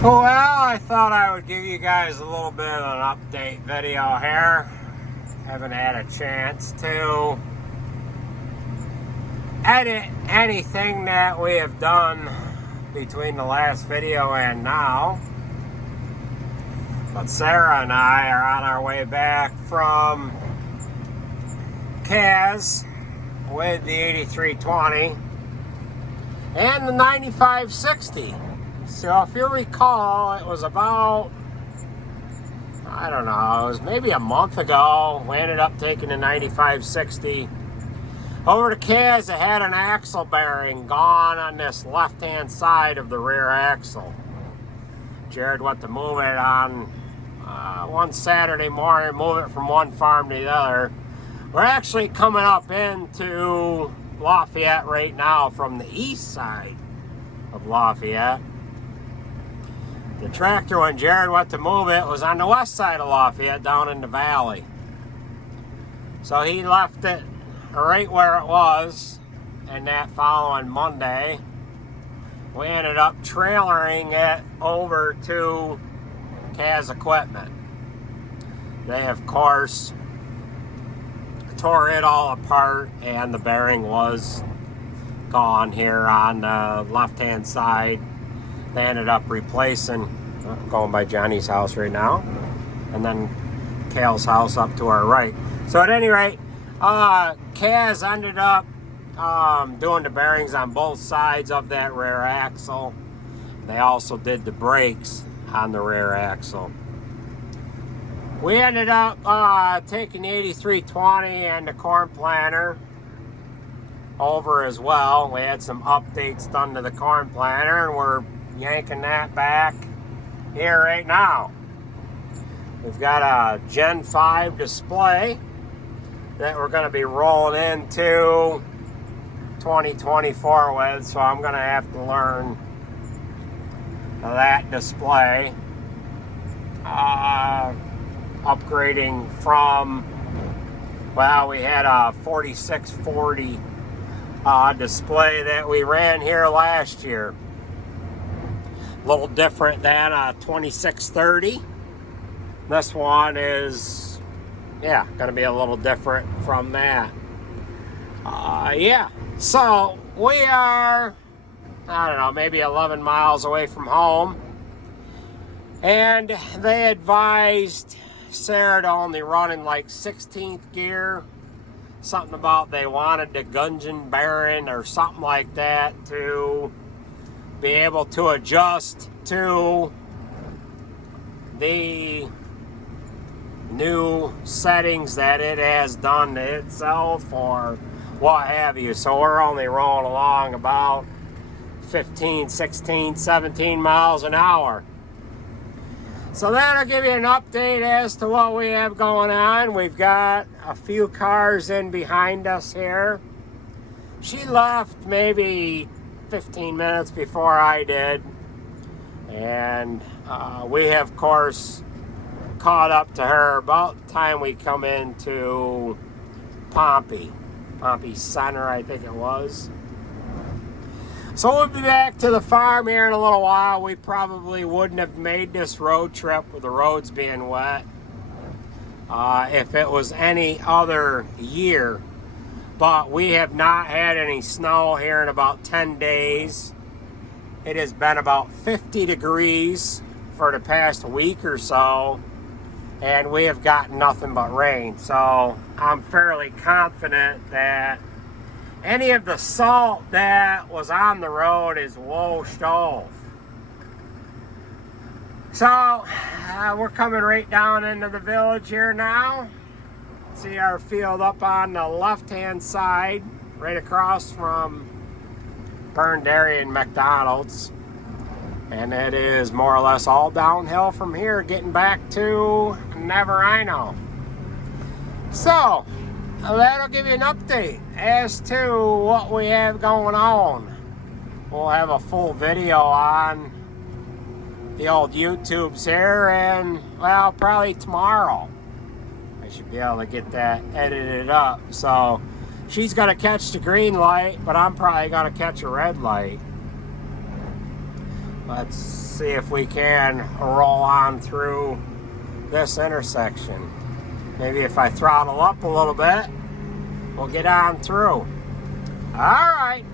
Well, I thought I would give you guys a little bit of an update video here. Haven't had a chance to edit anything that we have done between the last video and now. But Sarah and I are on our way back from Kaz with the 8320 and the 9560. So if you recall, it was about, I don't know, it was maybe a month ago. We ended up taking the 9560 over to Kaz. It had an axle bearing gone on this left-hand side of the rear axle. Jared went to move it on one Saturday morning, move it from one farm to the other. We're actually coming up into Lafayette right now from the east side of Lafayette. The tractor, when Jared went to move it, was on the west side of Lafayette, down in the valley. So he left it right where it was, and that following Monday, we ended up trailering it over to Kaz Equipment. They, of course, tore it all apart, and the bearing was gone here on the left-hand side. They ended up replacing, going by Johnny's house right now, and then Cale's house up to our right. So at any rate, Kaz ended up doing the bearings on both sides of that rear axle. They also did the brakes on the rear axle. We ended up taking the 8320 and the corn planter over as well. We had some updates done to the corn planter, and we're yanking that back here right now. We've got a Gen 5 display that we're going to be rolling into 2024 with, so I'm going to have to learn that display. Upgrading from, well, we had a 4640 display that we ran here last year. A little different than a 2630. This one is, yeah, going to be a little different from that. Yeah, so we are, I don't know, maybe 11 miles away from home. And they advised Sarah to only run in like 16th gear. Something about they wanted the Gungeon bearing or something like that to be able to adjust to the new settings that it has done to itself or what have you. So we're only rolling along about 15, 16, 17 miles an hour. So that'll give you an update as to what we have going on. We've got a few cars in behind us here. She left maybe 15 minutes before I did, and we have, of course, caught up to her about the time we come into Pompey Center, I think it was. So we'll be back to the farm here in a little while. We probably wouldn't have made this road trip with the roads being wet if it was any other year. But we have not had any snow here in about 10 days. It has been about 50 degrees for the past week or so, and we have gotten nothing but rain. So I'm fairly confident that any of the salt that was on the road is washed off. So we're coming right down into the village here now. See our field up on the left-hand side, right across from Burn Dairy and McDonald's. And it is more or less all downhill from here, getting back to Neverino. So that'll give you an update as to what we have going on. We'll have a full video on the old YouTubes here, and, well, probably tomorrow. I should be able to get that edited up. So she's going to catch the green light, but I'm probably going to catch a red light. Let's see if we can roll on through this intersection. Maybe if I throttle up a little bit, we'll get on through. All right.